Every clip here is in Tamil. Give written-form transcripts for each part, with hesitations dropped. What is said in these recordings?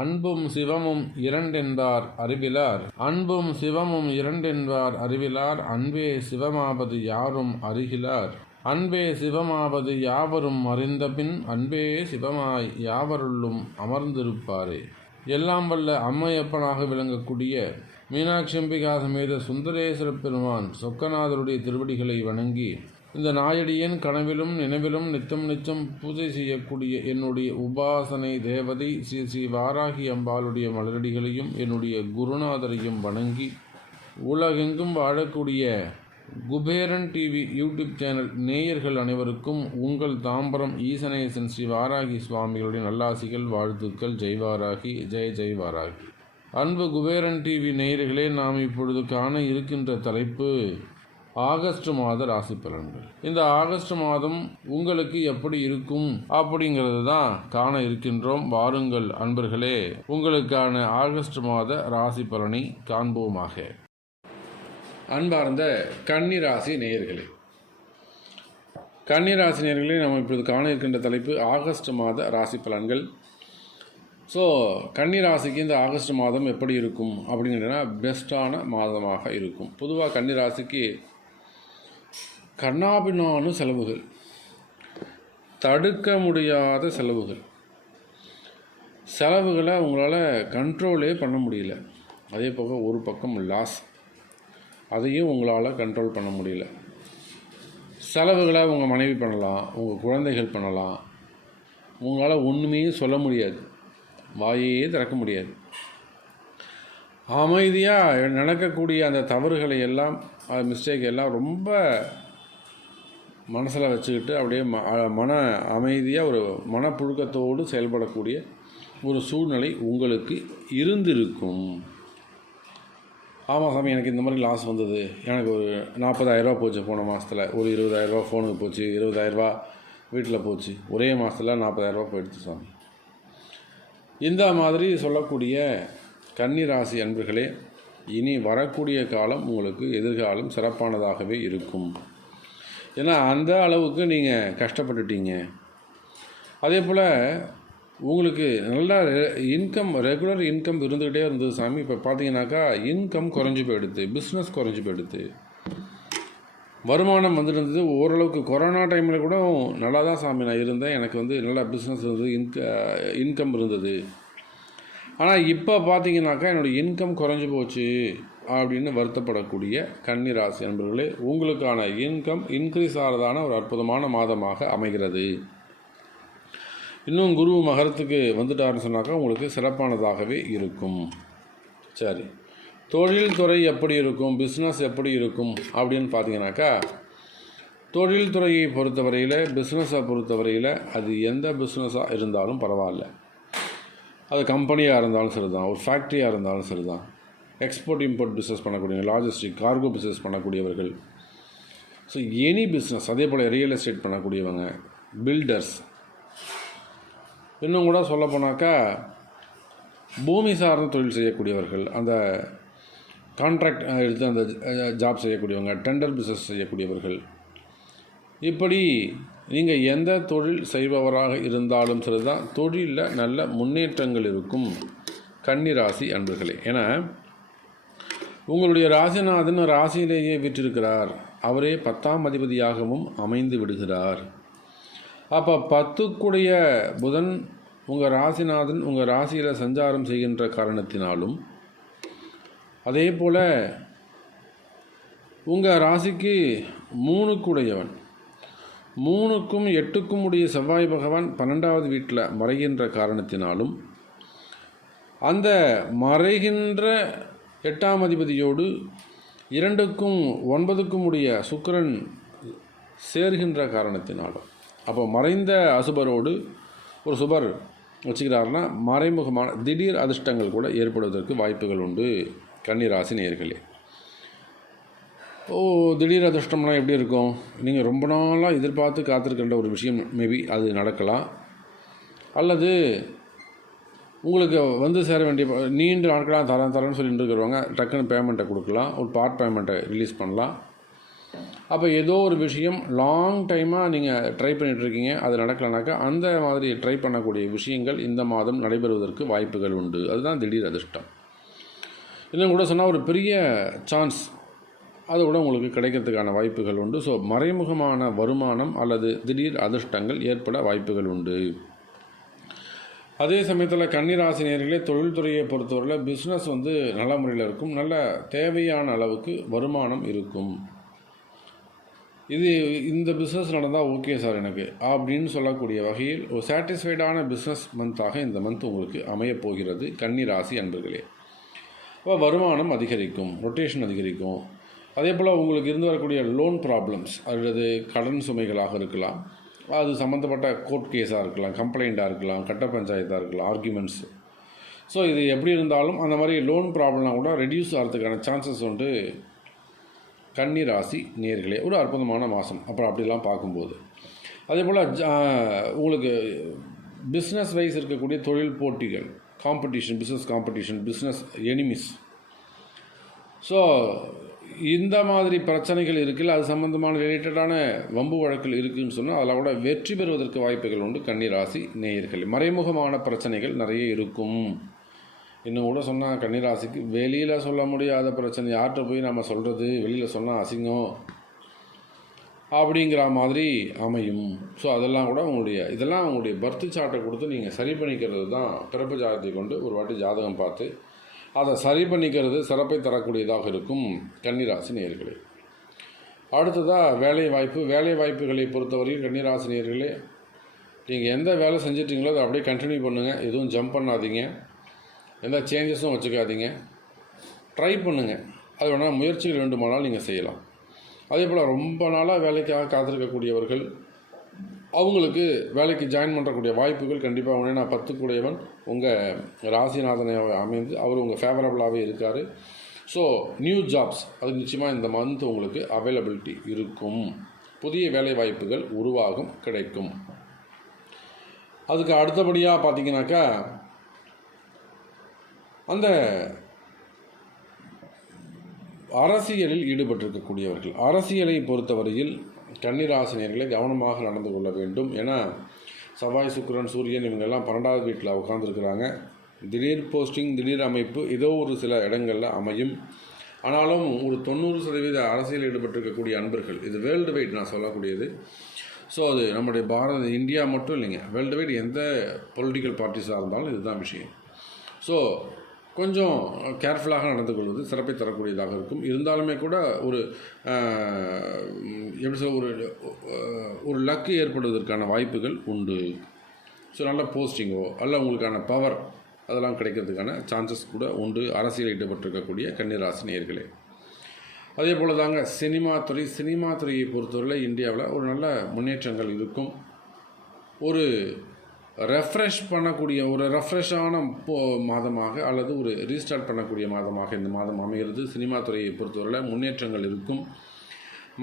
அன்பும் சிவமும் இரண்டென்பார் அறிவிலார். அன்பும் சிவமும் இரண்டென்பார் அறிவிலார். அன்பே சிவமாவது யாரும் அறிகிலார். அன்பே சிவமாவது யாவரும் அறிந்தபின் அன்பே சிவமாய் யாவருள்ளும் அமர்ந்திருப்பாரே. எல்லாம் வல்ல அம்மையப்பனாக விளங்கக்கூடிய மீனாட்சி அம்பிகா சமேத சுந்தரேஸ்வர பெருமான் சொக்கநாதருடைய திருவடிகளை வணங்கி இந்த நாயடியின் கனவிலும் நினைவிலும் நித்தம் நிச்சம் பூஜை செய்யக்கூடிய என்னுடைய உபாசனை தேவதை ஸ்ரீ ஸ்ரீ வாராகி அம்பாளுடைய மலரடிகளையும் என்னுடைய குருநாதரையும் வணங்கி உலகெங்கும் வாழக்கூடிய குபேரன் டிவி யூடியூப் சேனல் நேயர்கள் அனைவருக்கும் உங்கள் தாம்பரம் ஈசனேசன் ஸ்ரீ வாராகி சுவாமிகளுடைய நல்லாசிகள், வாழ்த்துக்கள். ஜெய் வாராகி, ஜெய் ஜெய் வாராகி. அன்பு குபேரன் டிவி நேயர்களே, நாம் இப்பொழுது காண இருக்கின்ற தலைப்பு ஆகஸ்ட் மாத ராசி பலன்கள். இந்த ஆகஸ்ட் மாதம் உங்களுக்கு எப்படி இருக்கும் அப்படிங்கிறது தான் காண இருக்கின்றோம். வாருங்கள் அன்பர்களே, உங்களுக்கான ஆகஸ்ட் மாத ராசி பலனை காண்போமாக. அன்பார்ந்த கன்னிராசி நேயர்களே, கன்னிராசி நேயர்களே, நம்ம இப்பொழுது காண இருக்கின்ற தலைப்பு ஆகஸ்ட் மாத ராசி பலன்கள். ஸோ கன்னிராசிக்கு இந்த ஆகஸ்ட் மாதம் எப்படி இருக்கும் அப்படிங்கன்னா பெஸ்ட்டான மாதமாக இருக்கும். பொதுவாக கன்னிராசிக்கு கண்ணாபின்னான செலவுகள், தடுக்க முடியாத செலவுகளை உங்களால் கண்ட்ரோலே பண்ண முடியல. அதே போக ஒரு பக்கம் லாஸ், அதையும் உங்களால் கண்ட்ரோல் பண்ண முடியல. செலவுகளை உங்கள் மனைவி பண்ணலாம், உங்கள் குழந்தைகள் பண்ணலாம். உங்களால் ஒன்றுமே சொல்ல முடியாது, வாயே திறக்க முடியாது. அமைதியாக நடக்கக்கூடிய அந்த தவறுகளை எல்லாம், மிஸ்டேக் எல்லாம் ரொம்ப மனசில் வச்சுக்கிட்டு அப்படியே மன அமைதியாக ஒரு மனப்புழுக்கத்தோடு செயல்படக்கூடிய ஒரு சூழ்நிலை உங்களுக்கு இருந்திருக்கும். ஆமாம் சாமி, எனக்கு இந்த மாதிரி லாஸ் வந்தது, எனக்கு ஒரு 40,000 போச்சு போன மாதத்தில், ஒரு 20,000 ஃபோனுக்கு போச்சு, 20,000 வீட்டில் போச்சு, ஒரே மாதத்தில் 40,000 போயிடுச்சு சாமி. இந்த மாதிரி சொல்லக்கூடிய கன்னிராசி அன்பர்களே, இனி வரக்கூடிய காலம் உங்களுக்கு எதிர்காலம் சிறப்பானதாகவே இருக்கும். ஏன்னா அந்த அளவுக்கு நீங்கள் கஷ்டப்பட்டுட்டீங்க. அதே போல் உங்களுக்கு நல்லா ரெகுலர் இன்கம் இருந்துக்கிட்டே இருந்தது சாமி. இப்போ பார்த்தீங்கன்னாக்கா இன்கம் குறைஞ்சி போயிடுது, பிஸ்னஸ் குறைஞ்சி போயிடுது. வருமானம் வந்துட்டு ஓரளவுக்கு கொரோனா டைமில் கூட நல்லா தான் சாமி நான் இருந்தேன், எனக்கு நல்லா பிஸ்னஸ் இருந்தது, இன்கம் இருந்தது. ஆனால் இப்போ பார்த்தீங்கன்னாக்கா என்னுடைய இன்கம் குறைஞ்சி போச்சு அப்படின்னு வருத்தப்படக்கூடிய கன்னிராசி நண்பர்களே, உங்களுக்கான இன்கம் இன்க்ரீஸ் ஆகிறதான ஒரு அற்புதமான மாதமாக அமைகிறது. இன்னும் குரு மகரத்துக்கு வந்துட்டாருன்னு சொன்னாக்கா உங்களுக்கு சிறப்பானதாகவே இருக்கும். சரி, தொழில்துறை எப்படி இருக்கும், பிஸ்னஸ் எப்படி இருக்கும் அப்படின்னு பார்த்தீங்கன்னாக்கா, தொழில்துறையை பொறுத்தவரையில், பிஸ்னஸை பொறுத்தவரையில் அது எந்த பிஸ்னஸாக இருந்தாலும் பரவாயில்ல. அது கம்பெனியாக இருந்தாலும் சரி தான், ஒரு ஃபேக்ட்ரியாக இருந்தாலும் சரி தான், எக்ஸ்போர்ட் இம்போர்ட் பிஸ்னஸ் பண்ணக்கூடியவங்க, லாஜிஸ்டிக் கார்கோ பிஸ்னஸ் பண்ணக்கூடியவர்கள், ஸோ எனி பிஸ்னஸ். அதே போல் ரியல் எஸ்டேட் பண்ணக்கூடியவங்க, பில்டர்ஸ், இன்னும் கூட சொல்ல போனாக்கா பூமி சார்ந்த தொழில் செய்யக்கூடியவர்கள், அந்த கான்ட்ராக்ட் எடுத்து அந்த ஜாப் செய்யக்கூடியவங்க, டெண்டர் பிஸ்னஸ் செய்யக்கூடியவர்கள், இப்படி நீங்கள் எந்த தொழில் செய்பவராக இருந்தாலும் சரி தான் தொழிலில் நல்ல முன்னேற்றங்கள் இருக்கும் கன்னிராசி அன்பர்களே. ஏன்னா உங்களுடைய ராசிநாதன் ராசியிலேயே வீற்றிருக்கிறார், அவரே 10ஆம் அதிபதியாகவும் அமைந்து விடுகிறார். அப்போ 10க்குடைய புதன் உங்கள் ராசிநாதன் உங்கள் ராசியில் சஞ்சாரம் செய்கின்ற காரணத்தினாலும், அதே போல் உங்கள் ராசிக்கு 3க்குடையவன், 3க்கும் 8க்கும் உடைய செவ்வாய் பகவான் 12வது வீட்டில் மறைகின்ற காரணத்தினாலும், அந்த மறைகின்ற 8ஆம் அதிபதியோடு 2க்கும் 9க்கும் உடைய சுக்கிரன் சேர்கின்ற காரணத்தினாலும், அப்போ மறைந்த அசுபரோடு ஒரு சுபர் வச்சுக்கிறாருன்னா மறைமுகமான திடீர் அதிர்ஷ்டங்கள் கூட ஏற்படுவதற்கு வாய்ப்புகள் உண்டு கன்னிராசி நேயர்களே. திடீர் அதிர்ஷ்டம்லாம் எப்படி இருக்கும்? நீங்கள் ரொம்ப நாளாக எதிர்பார்த்து காத்திருக்கின்ற ஒரு விஷயம் மேபி அது நடக்கலாம், அல்லது உங்களுக்கு வந்து சேர வேண்டிய நீண்ட நாட்களாக தரேன்னு சொல்லிட்டு இருக்கிறவங்க டக்குன்னு பேமெண்ட்டை கொடுக்கலாம், ஒரு பார்ட் பேமெண்ட்டை ரிலீஸ் பண்ணலாம். அப்போ ஏதோ ஒரு விஷயம் லாங் டைமாக நீங்கள் ட்ரை பண்ணிகிட்ருக்கீங்க, அது நடக்கலைனாக்கா அந்த மாதிரி ட்ரை பண்ணக்கூடிய விஷயங்கள் இந்த மாதம் நடைபெறுவதற்கு வாய்ப்புகள் உண்டு. அதுதான் திடீர் அதிர்ஷ்டம். இன்னும் கூட சொன்னால் ஒரு பெரிய சான்ஸ் அது கூட உங்களுக்கு கிடைக்கிறதுக்கான வாய்ப்புகள் உண்டு. ஸோ மறைமுகமான வருமானம் அல்லது திடீர் அதிர்ஷ்டங்கள் ஏற்பட வாய்ப்புகள் உண்டு. அதே சமயத்தில் கன்னிராசி நேயர்களே, தொழில்துறையை பொறுத்தவரையில் பிஸ்னஸ் நல்ல முறையில் இருக்கும். நல்ல தேவையான அளவுக்கு வருமானம் இருக்கும். இந்த பிஸ்னஸ் நடந்தால் ஓகே சார் எனக்கு அப்படின்னு சொல்லக்கூடிய வகையில் ஒரு சாட்டிஸ்ஃபைடான பிஸ்னஸ் மந்த்தாக இந்த மந்த் உங்களுக்கு அமையப் போகிறது கன்னிராசி அன்பர்களே. அப்போ வருமானம் அதிகரிக்கும், ரொட்டேஷன் அதிகரிக்கும். அதே போல் உங்களுக்கு இருந்து வரக்கூடிய லோன் ப்ராப்ளம்ஸ் அல்லது கடன் சுமைகளாக இருக்கலாம், அது சம்மந்தப்பட்ட கோர்ட் கேஸாக இருக்கலாம், கம்ப்ளைண்ட்டாக இருக்கலாம், கட்ட பஞ்சாயத்தாக இருக்கலாம், ஆர்கியூமெண்ட்ஸ். ஸோ இது எப்படி இருந்தாலும் அந்த மாதிரி லோன் ப்ராப்ளம்லாம் கூட ரெடியூஸ் ஆகிறதுக்கான சான்சஸ் கன்னிராசி நேயர்களே. ஒரு அற்புதமான மாதம் அப்புறம் அப்படிலாம் பார்க்கும்போது. அதே போல் உங்களுக்கு பிஸ்னஸ் வைஸ் இருக்கக்கூடிய தொழில் போட்டிகள், காம்படிஷன், பிஸ்னஸ் எனிமிஸ். ஸோ இந்த மாதிரி பிரச்சனைகள் இருக்குல்ல, அது சம்மந்தமான ரிலேட்டடான வம்பு வழக்கில் இருக்குதுன்னு சொன்னால் அதில் கூட வெற்றி பெறுவதற்கு வாய்ப்புகள் உண்டு கன்னிராசி நேயர்கள். மறைமுகமான பிரச்சனைகள் நிறைய இருக்கும். இன்னும் கூட சொன்னால் கன்னிராசிக்கு வெளியில் சொல்ல முடியாத பிரச்சனை யார்கிட்ட போய் நம்ம சொல்கிறது, வெளியில் சொன்னால் அசிங்கம் அப்படிங்கிற மாதிரி அமையும். ஸோ அதெல்லாம் கூட இதெல்லாம் உங்களுடைய பர்த் சார்ட்டை கொடுத்து நீங்கள் சரி பண்ணிக்கிறது தான். பிறப்பு ஜாதகத்தை கொண்டு ஒரு வாட்டி ஜாதகம் பார்த்து அதை சரி பண்ணிக்கிறது சிறப்பை தரக்கூடியதாக இருக்கும் கன்னிராசி நேயர்களே. அடுத்ததாக வேலை வாய்ப்புகளை பொறுத்தவரையில் கன்னிராசி நேயர்களே, நீங்கள் எந்த வேலை செஞ்சிட்டிங்களோ அதை அப்படியே கண்டினியூ பண்ணுங்கள். எதுவும் ஜம்ப் பண்ணாதீங்க, எந்த சேஞ்சஸும் வச்சுக்காதீங்க, ட்ரை பண்ணுங்கள். அது வேணால் முயற்சிகள் வேண்டுமானால் நீங்கள் செய்யலாம். அதே போல் ரொம்ப நாளாக வேலைக்காக காத்திருக்கக்கூடியவர்கள், அவங்களுக்கு வேலைக்கு ஜாயின் பண்ணுறக்கூடிய வாய்ப்புகள் கண்டிப்பாக உடனே. நான் 10 கூடையவன் உங்கள் ராசிநாதனை அமைந்து அவர் உங்கள் ஃபேவரபுளாகவே இருக்கார். ஸோ நியூ ஜாப்ஸ் அது நிச்சயமாக இந்த மந்த் உங்களுக்கு அவைலபிலிட்டி இருக்கும். புதிய வேலை வாய்ப்புகள் உருவாகும், கிடைக்கும். அதுக்கு அடுத்தபடியாக பார்த்தீங்கன்னாக்கா அந்த அரசியலில் ஈடுபட்டிருக்கக்கூடியவர்கள், அரசியலை பொறுத்தவரையில் கன்னிராசினியர்களை கவனமாக நடந்து கொள்ள வேண்டும். ஏன்னா செவ்வாய், சுக்கிரன், சூரியன் இவங்கெல்லாம் 12வது வீட்டில் உட்காந்துருக்குறாங்க. திடீர் போஸ்டிங், திடீர் அமைப்பு ஏதோ ஒரு சில இடங்களில் அமையும். ஆனாலும் ஒரு 90% அரசியல் ஈடுபட்டிருக்கக்கூடிய அன்பர்கள், இது வேர்ல்டு வைட் நான் சொல்லக்கூடியது. ஸோ அது நம்முடைய இந்தியா மட்டும் இல்லைங்க, வேர்ல்டு வைட் எந்த பொலிட்டிக்கல் பார்ட்டிஸாக இருந்தாலும் இதுதான் விஷயம். ஸோ கொஞ்சம் கேர்ஃபுல்லாக நடந்து கொள்வது சிறப்பை தரக்கூடியதாக இருக்கும். இருந்தாலுமே கூட ஒரு லக்கு ஏற்படுவதற்கான வாய்ப்புகள் உண்டு. ஸோ நல்ல போஸ்டிங்கோ அல்ல உங்களுக்கான பவர் அதெல்லாம் கிடைக்கிறதுக்கான சான்சஸ் கூட உண்டு அரசியல் ஈடுபட்டிருக்கக்கூடிய கன்னிராசி நேயர்களே. அதே போல் தாங்க சினிமா துறையை பொறுத்தவரை இந்தியாவில் ஒரு நல்ல முன்னேற்றங்கள் இருக்கும். ஒரு ரெஃப்ரெஷ் பண்ணக்கூடிய ஒரு ரெஃப்ரெஷ்ஷான மாதமாக அல்லது ஒரு ரீஸ்டார்ட் பண்ணக்கூடிய மாதமாக இந்த மாதம் அமைகிறது. சினிமா துறையை பொறுத்தவரையில் முன்னேற்றங்கள் இருக்கும்.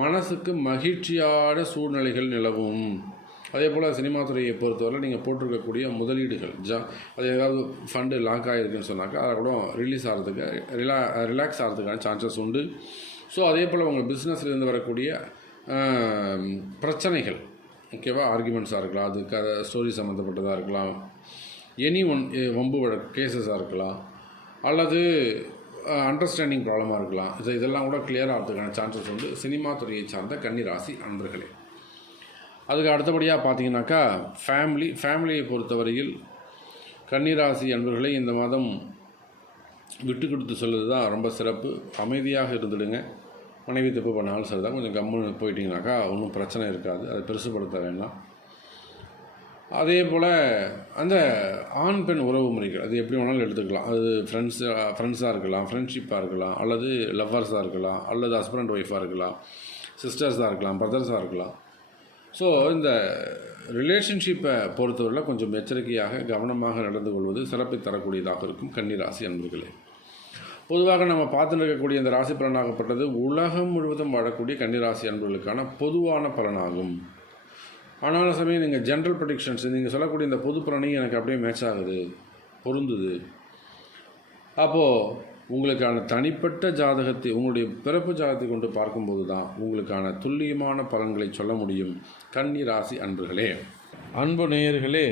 மனசுக்கு மகிழ்ச்சியான சூழ்நிலைகள் நிலவும். அதே போல் சினிமா துறையை பொறுத்தவரை நீங்கள் போட்டிருக்கக்கூடிய முதலீடுகள் அது ஏதாவது ஃபண்டு லாக் ஆகிருக்குன்னு சொன்னாக்கா அதை கூட ரிலீஸ் ஆகிறதுக்கு ரிலாக்ஸ் ஆகிறதுக்கான சான்சஸ் உண்டு. ஸோ அதே போல் உங்கள் பிஸ்னஸ்லேருந்து வரக்கூடிய பிரச்சனைகள், ஓகேவா, ஆர்குமெண்ட்ஸாக இருக்கலாம், அது ஸ்டோரி சம்மந்தப்பட்டதாக இருக்கலாம், எனி ஒன் வம்பு வழக்கு கேசஸாக இருக்கலாம், அல்லது அண்டர்ஸ்டாண்டிங் ப்ராப்ளமாக இருக்கலாம். இதெல்லாம் கூட கிளியர் ஆகிறதுக்கான சான்சஸ் உண்டு சினிமா துறையை சார்ந்த கன்னிராசி அன்பர்களே. அதுக்கு அடுத்தபடியாக பார்த்தீங்கன்னாக்கா ஃபேமிலியை பொறுத்தவரையில் கன்னிராசி அன்பர்களை இந்த மாதம் விட்டு கொடுத்து சொல்வது தான் ரொம்ப சிறப்பு. அமைதியாக இருந்துடுங்க. மனைவி தப்பு பண்ணாலும் சரி தான், கொஞ்சம் கம்முன்னு போயிட்டீங்கனாக்கா ஒன்றும் பிரச்சனை இருக்காது, அதை பெருசுப்படுத்த வேண்டாம். அதே போல் அந்த ஆண் பெண் உறவு முறைகள் அது எப்படி வேணாலும் எடுத்துக்கலாம். அது ஃப்ரெண்ட்ஸாக இருக்கலாம், ஃப்ரெண்ட்ஷிப்பாக இருக்கலாம், அல்லது லவ்வர்ஸாக இருக்கலாம், அல்லது ஹஸ்பண்ட் ஒய்ஃபாக இருக்கலாம், சிஸ்டர்ஸாக இருக்கலாம், பிரதர்ஸாக இருக்கலாம். ஸோ இந்த ரிலேஷன்ஷிப்பை பொறுத்தவரையில் கொஞ்சம் எச்சரிக்கையாக கவனமாக நடந்து கொள்வது சிறப்பை தரக்கூடியதாக இருக்கும் கன்னிராசி அன்பர்களே. பொதுவாக நம்ம பார்த்துட்டு இருக்கக்கூடிய இந்த ராசி பலனாகப்பட்டது உலகம் முழுவதும் வாழக்கூடிய கன்னிராசி அன்பர்களுக்கான பொதுவான பலனாகும். ஆனாலும் சமயம் நீங்கள் ஜென்ரல் ப்ரெடிக்ஷன்ஸ் நீங்கள் சொல்லக்கூடிய இந்த பொது பலனையும் எனக்கு அப்படியே மேட்ச் ஆகுது, பொருந்துது. அப்போது உங்களுக்கான தனிப்பட்ட ஜாதகத்தை உங்களுடைய பிறப்பு ஜாதகத்தை கொண்டு பார்க்கும்போது தான் உங்களுக்கான துல்லியமான பலன்களை சொல்ல முடியும். கன்னி ராசி அன்பர்களே, அன்பு நேயர்களே,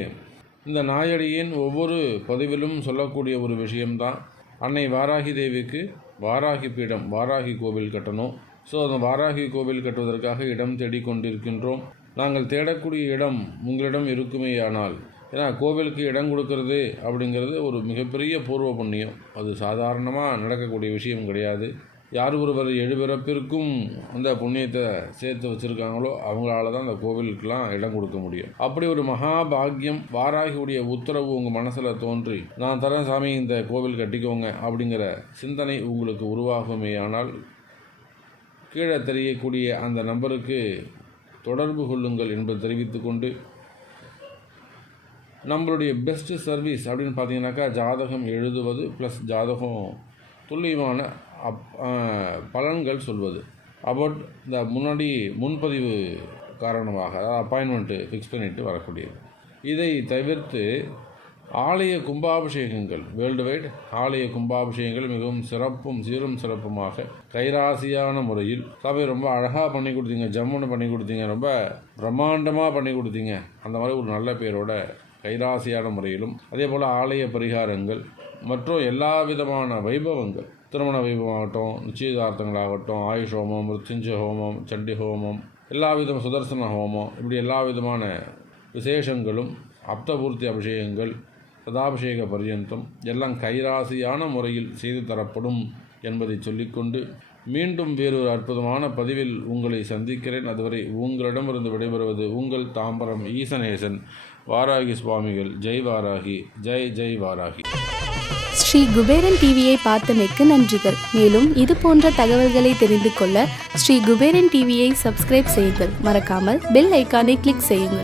இந்த நாயடியின் ஒவ்வொரு பதிவிலும் சொல்லக்கூடிய ஒரு விஷயம்தான், அன்னை வாராகி தேவிக்கு வாராகி பீடம், வாராகி கோவில் கட்டணும். ஸோ அந்த வாராகி கோவில் கட்டுவதற்காக இடம் தேடிக்கொண்டிருக்கின்றோம். நாங்கள் தேடக்கூடிய இடம் உங்களிடம் இருக்குமேயானால், ஏன்னா கோவிலுக்கு இடம் கொடுக்கறது அப்படிங்கிறது ஒரு மிகப்பெரிய பூர்வ புண்ணியம். அது சாதாரணமாக நடக்கக்கூடிய விஷயம் கிடையாது. யார் ஒருவர் 7 பிறப்பிற்கும் அந்த புண்ணியத்தை சேர்த்து வச்சுருக்காங்களோ அவங்களால தான் அந்த கோவிலுக்கெலாம் இடம் கொடுக்க முடியும். அப்படி ஒரு மகாபாகியம், வாராகியுடைய உத்தரவு உங்கள் மனசில் தோன்றி, நான் தரேன் சாமி இந்த கோவில் கட்டிக்கோங்க அப்படிங்கிற சிந்தனை உங்களுக்கு உருவாகுமேயானால், கீழே தெரியக்கூடிய அந்த நம்பருக்கு தொடர்பு கொள்ளுங்கள் என்பது தெரிவித்துக்கொண்டு, நம்மளுடைய பெஸ்ட்டு சர்வீஸ் அப்படின்னு பார்த்தீங்கன்னாக்கா ஜாதகம் எழுதுவது ப்ளஸ் ஜாதகம் துல்லியமான பலன்கள் சொல்வது. அபவுட் இந்த முன்னாடி முன்பதிவு காரணமாக, அதாவது அப்பாயின்மெண்ட்டு ஃபிக்ஸ் பண்ணிவிட்டு வரக்கூடியது. இதை தவிர்த்து ஆலய கும்பாபிஷேகங்கள், வேர்ல்டு வைட் ஆலய கும்பாபிஷேகங்கள் மிகவும் சிறப்பும் சீரும் சிறப்புமாக கைராசியான முறையில் சாமி ரொம்ப அழகாக பண்ணி கொடுத்தீங்க, ஜம்முன்னு பண்ணி கொடுத்தீங்க, ரொம்ப பிரம்மாண்டமாக பண்ணி கொடுத்தீங்க, அந்த மாதிரி ஒரு நல்ல பேரோட கைராசியான முறையிலும், அதே போல் ஆலய பரிகாரங்கள் மற்றும் எல்லா விதமான வைபவங்கள், திருமண வைபவமாகட்டும், நிச்சயதார்த்தங்களாகட்டும், ஆயுஷ் ஹோமம், மிருத்யுஞ்சய ஹோமம், சண்டி ஹோமம், எல்லா விதமான சுதர்சன ஹோமம், இப்படி எல்லா விதமான விசேஷங்களும், அப்தபூர்த்தி அபிஷேகங்கள், சதாபிஷேக பர்யந்தம் எல்லாம் கைராசியான முறையில் செய்து தரப்படும் என்பதை சொல்லிக்கொண்டு, மீண்டும் வேறொரு அற்புதமான பதிவில் உங்களை சந்திக்கிறேன். அதுவரை உங்களிடமிருந்து விடைபெறுவது உங்கள் தாம்பரம் ஈசனேசன், வாராகி சுவாமிகள். ஜெய் வாராகி, ஜெய் ஜெய் வாராகி. ஸ்ரீ குபேரன் டிவியை பார்த்தமைக்கு நன்றிகள். மேலும் இது போன்ற தகவல்களை தெரிந்து கொள்ள ஸ்ரீ குபேரன் டிவியை சப்ஸ்கிரைப் செய்யுங்கள். மறக்காமல் பெல் ஐக்கானை கிளிக் செய்யுங்கள்.